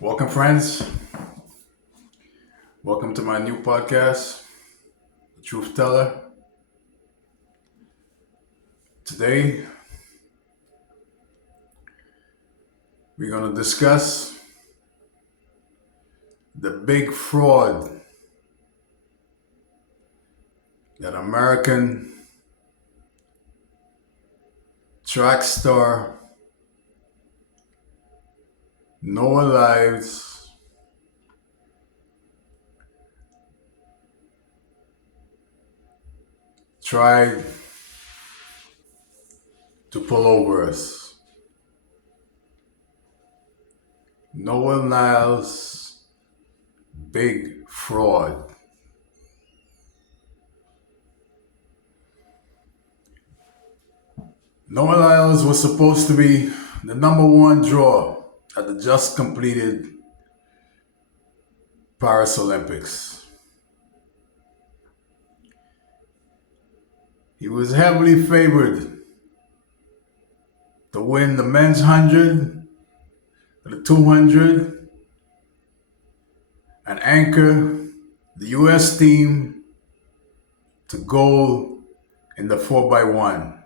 Welcome, friends. Welcome to my new podcast, The Truth Teller. Today, we're going to discuss the big fraud that American track star Noah Lyles tried to pull over us. Noah Lyles, big fraud. Noah Lyles was supposed to be the number one draw at the just completed Paris Olympics. He was heavily favored to win the men's 100, the 200, and anchor the U.S. team to gold in the 4x1.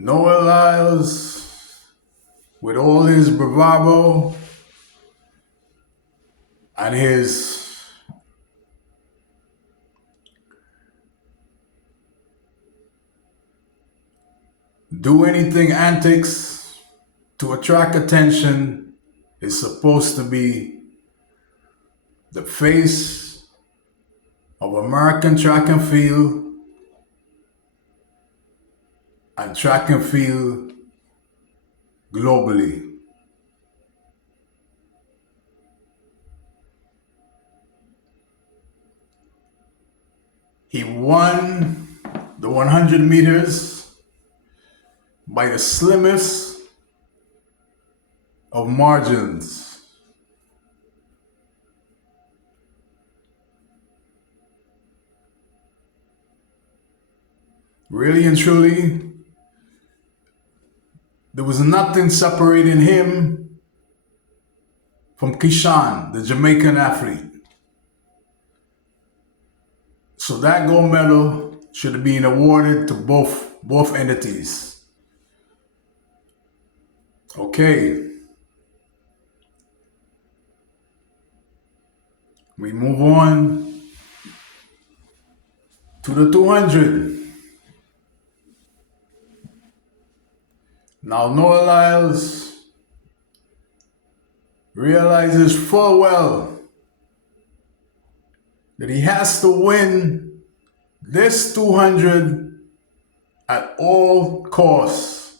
Noah Lyles, with all his bravado and his do anything antics to attract attention, is supposed to be the face of American track and field and track and field globally. He won the 100 meters by the slimmest of margins. Really and truly, there was nothing separating him from Kishan, the Jamaican athlete. So that gold medal should have been awarded to both entities. Okay. We move on to the 200. Now Noah Lyles realizes full well that he has to win this 200 at all costs.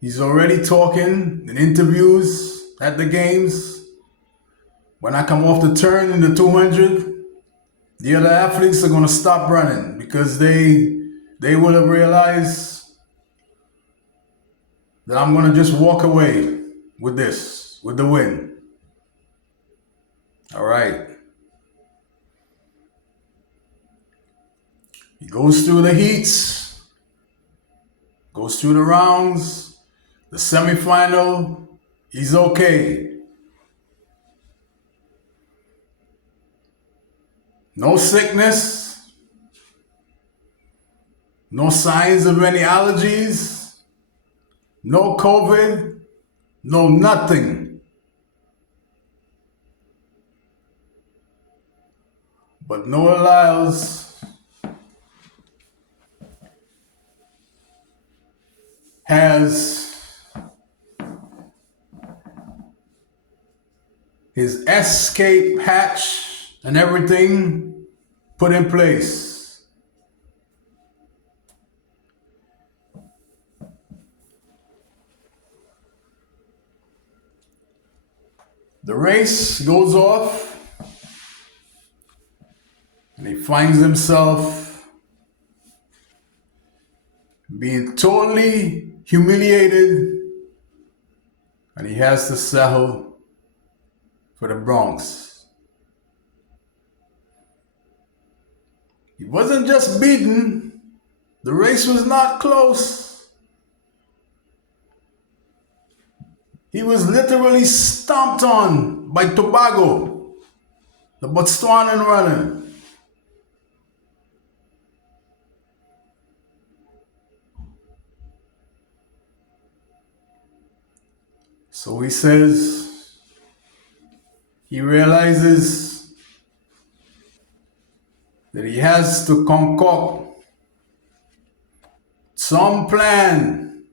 He's already talking in interviews at the games. When I come off the turn in the 200, the other athletes are going to stop running because they will have realized that I'm going to just walk away with the win. All right. He goes through the heats, goes through the rounds, the semifinal, he's okay. No sickness, no signs of any allergies, no COVID, no nothing. But Noah Lyles has his escape hatch and everything put in place. The race goes off and he finds himself being totally humiliated, and he has to settle for the Bronx. He wasn't just beaten, the race was not close. He was literally stomped on by Tobago, the Botswanan runner. So he says he realizes that he has to concoct some plan,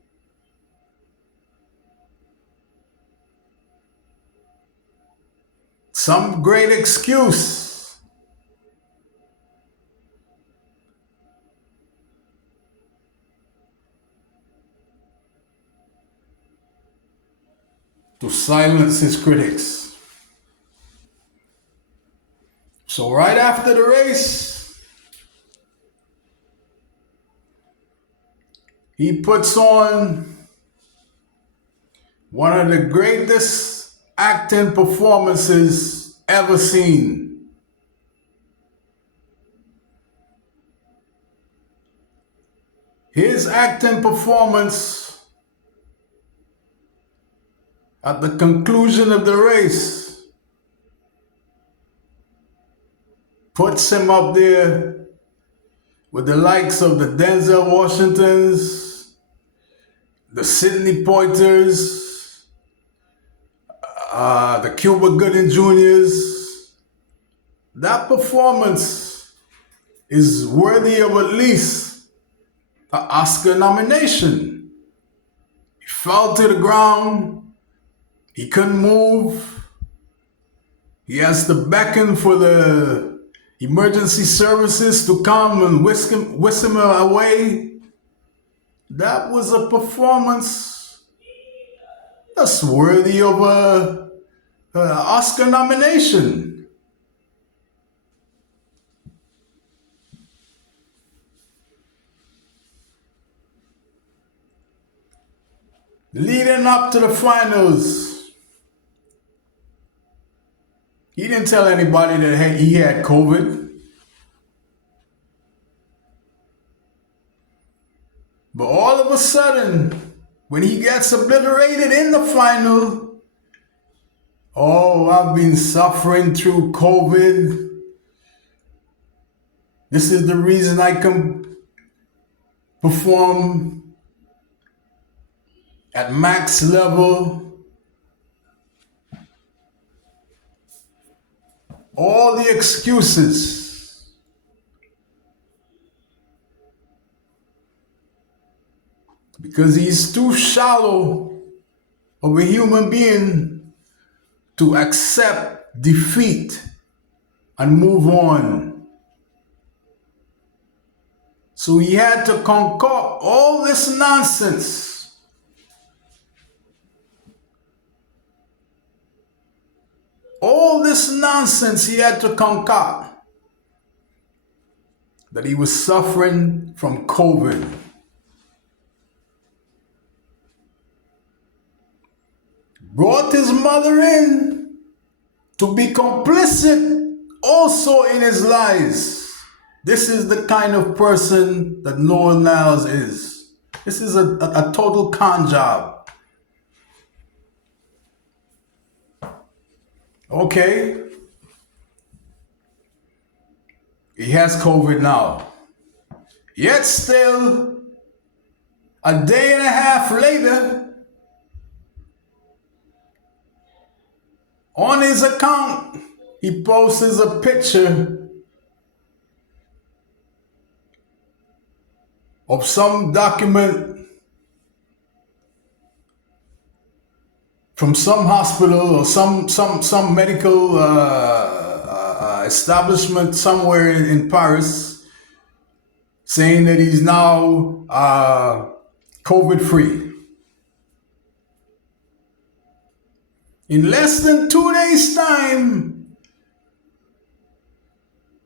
some great excuse to silence his critics. So, right after the race, he puts on one of the greatest acting performances ever seen. His acting performance at the conclusion of the race puts him up there with the likes of the Denzel Washingtons, the Sidney Poiters, the Cuba Gooding Juniors. That performance is worthy of at least an Oscar nomination. He fell to the ground. He couldn't move. He has to beckon for the emergency services to come and whisk him away. That was a performance that's worthy of a Oscar nomination. Leading up to the finals, he didn't tell anybody that he had COVID. But all of a sudden, when he gets obliterated in the final, oh, I've been suffering through COVID. This is the reason I can perform at max level. All the excuses. Because he's too shallow of a human being to accept defeat and move on. So he had to concoct all this nonsense. All this nonsense he had to concoct. That he was suffering from COVID. Brought his mother in to be complicit also in his lies. This is the kind of person that Noah Lyles is. This is a total con job. Okay. He has COVID now. Yet still, a day and a half later, on his account, he posts a picture of some document from some hospital or some medical establishment somewhere in Paris, saying that he's now COVID free. In less than 2 days' time,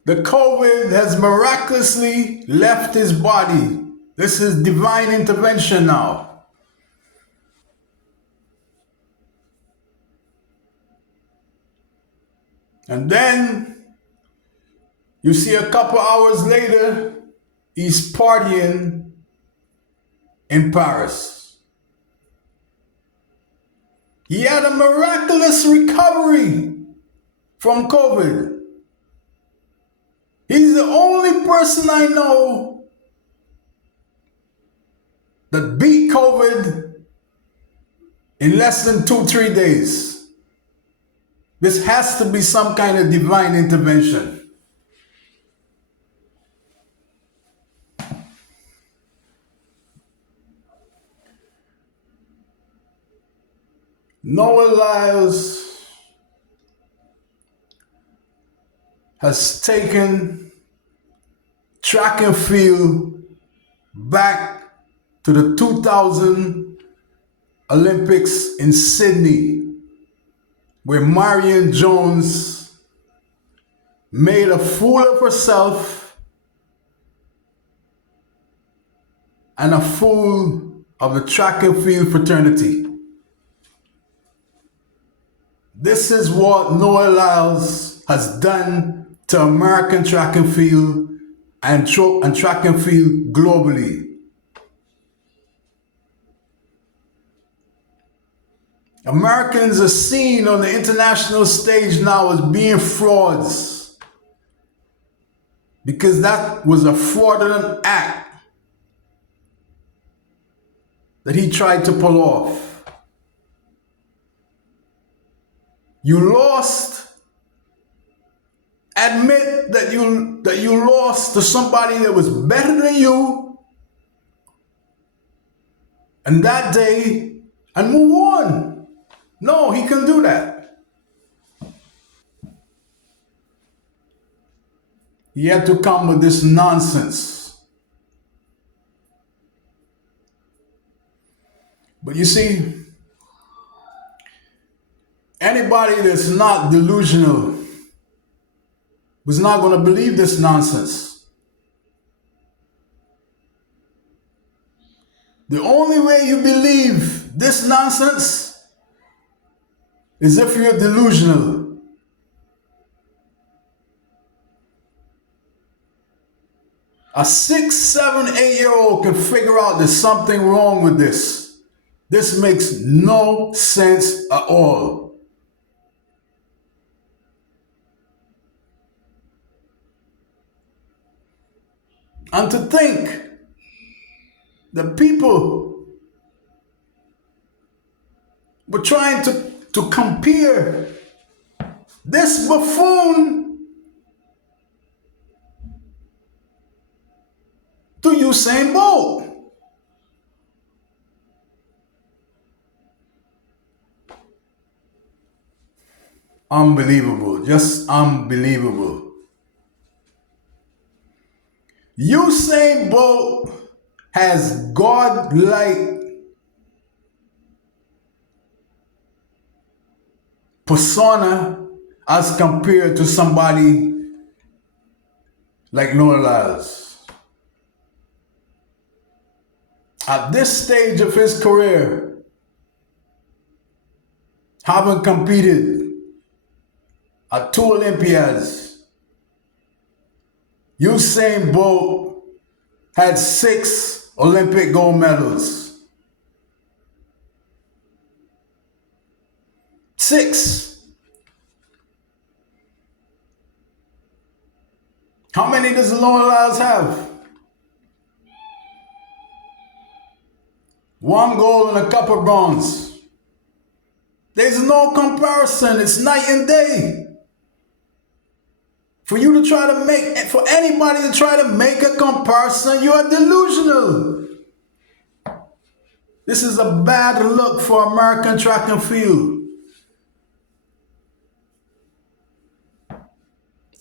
the COVID has miraculously left his body. This is divine intervention now. And then You see, a couple hours later, he's partying in Paris. He had a miraculous recovery from COVID. He's the only person I know that beat COVID in less than 2, 3 days. This has to be some kind of divine intervention. Noah Lyles has taken track and field back to the 2000 Olympics in Sydney, where Marion Jones made a fool of herself and a fool of the track and field fraternity. This is what Noah Lyles has done to American track and field and track and field globally. Americans are seen on the international stage now as being frauds because that was a fraudulent act that he tried to pull off. You lost. Admit that you lost to somebody that was better than you, and that day, and move on. No, he can do that. He had to come with this nonsense. But you see, anybody that's not delusional was not going to believe this nonsense. The only way you believe this nonsense is if you're delusional. A 6, 7, 8-year-old can figure out there's something wrong with this. This makes no sense at all. And to think the people were trying to compare this buffoon to Usain Bolt. Unbelievable, just unbelievable. Usain Bolt has God-like persona as compared to somebody like Noah Lyles. At this stage of his career, having competed at 2 Olympiads, Usain Bolt had 6 Olympic gold medals. 6. How many does Noah Lyles have? 1 gold and a couple bronze. There's no comparison. It's night and day. For you to try to for anybody to try to make a comparison, you are delusional. This is a bad look for American track and field.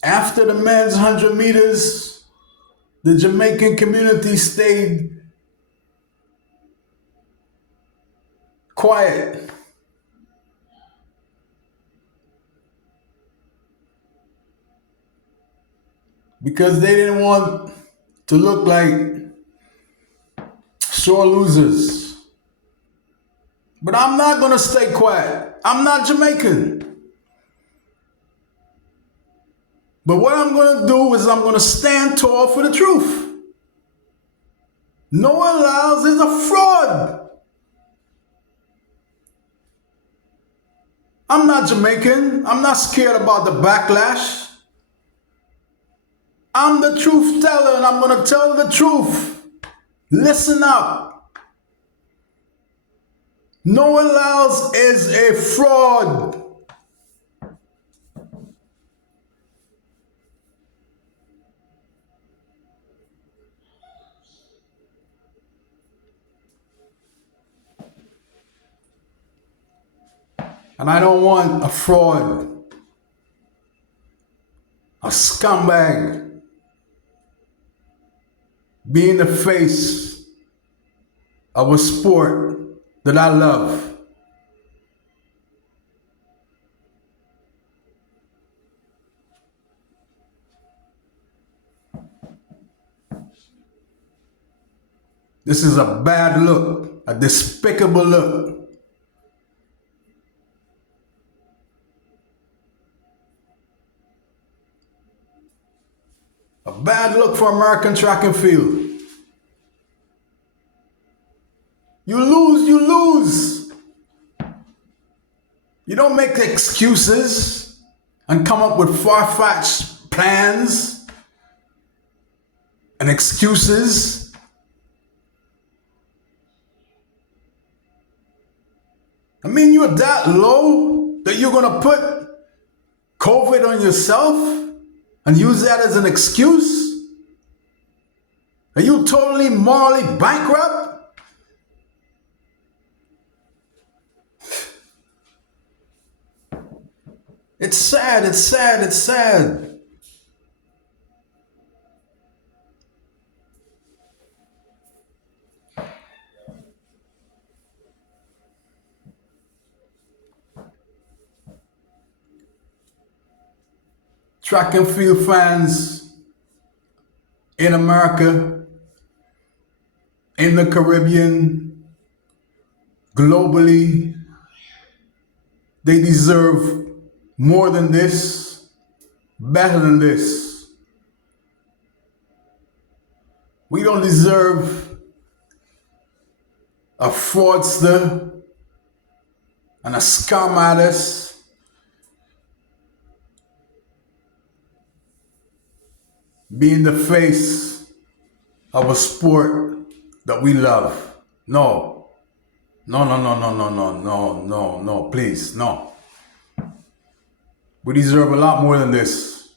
After the men's 100 meters, the Jamaican community stayed quiet. Because they didn't want to look like sore losers. But I'm not going to stay quiet. I'm not Jamaican. But what I'm going to do is I'm going to stand tall for the truth. Noah Lyles is a fraud. I'm not Jamaican. I'm not scared about the backlash. I'm the truth teller and I'm going to tell the truth. Listen up. Noah Lyles is a fraud. And I don't want a fraud, a scumbag, being the face of a sport that I love. This is a bad look, a despicable look. A bad look for American track and field. You lose, you lose. You don't make excuses and come up with far-fetched plans and excuses. I mean, you're that low that you're going to put COVID on yourself and use that as an excuse? Are you totally morally bankrupt? It's sad, it's sad, it's sad. Track and field fans in America, in the Caribbean, globally, they deserve more than this, better than this. We don't deserve a fraudster and a scum artist being the face of a sport that we love. No. No, no, no, no, no, no, no, no, no, please, no. We deserve a lot more than this.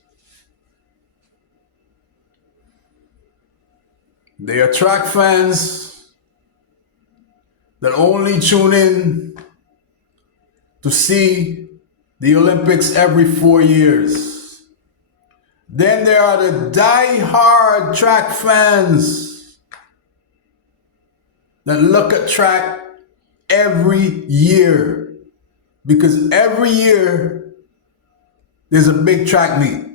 They are track fans that only tune in to see the Olympics every 4 years. Then there are the die-hard track fans that look at track every year, because every year there's a big track meet.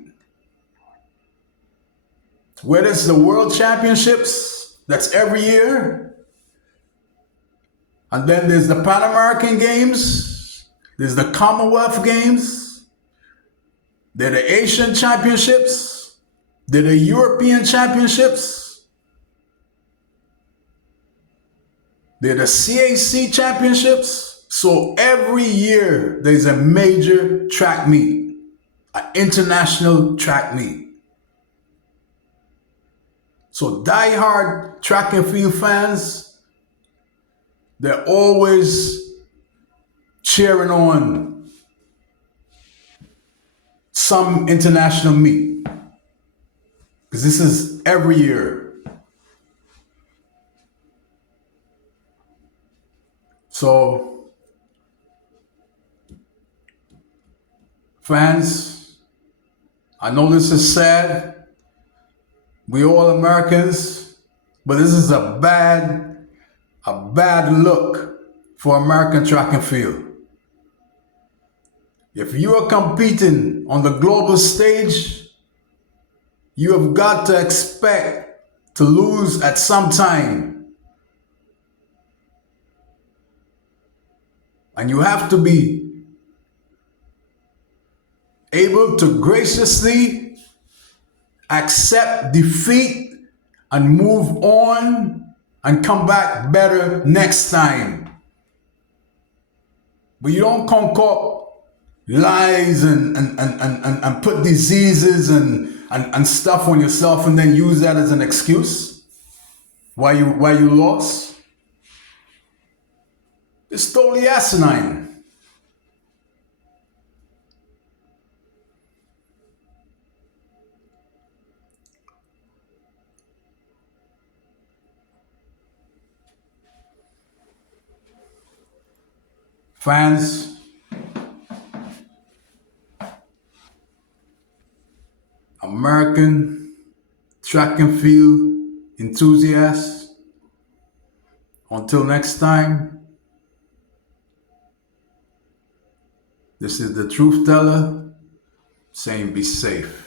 Whether it's the World Championships, that's every year, and then there's the Pan American Games, there's the Commonwealth Games, they're the Asian Championships, they're the European Championships, they're the CAC Championships. So every year there's a major track meet, an international track meet. So die-hard track and field fans, they're always cheering on some international meet, because this is every year. So, fans, I know this is sad. We all Americans, but this is a bad look for American track and field. If you are competing on the global stage, you have got to expect to lose at some time. And you have to be able to graciously accept defeat and move on and come back better next time. But you don't concoct lies and put diseases and stuff on yourself and then use that as an excuse why you lost. It's totally asinine. Fans, American track and field enthusiasts, until next time, this is the truth teller saying be safe.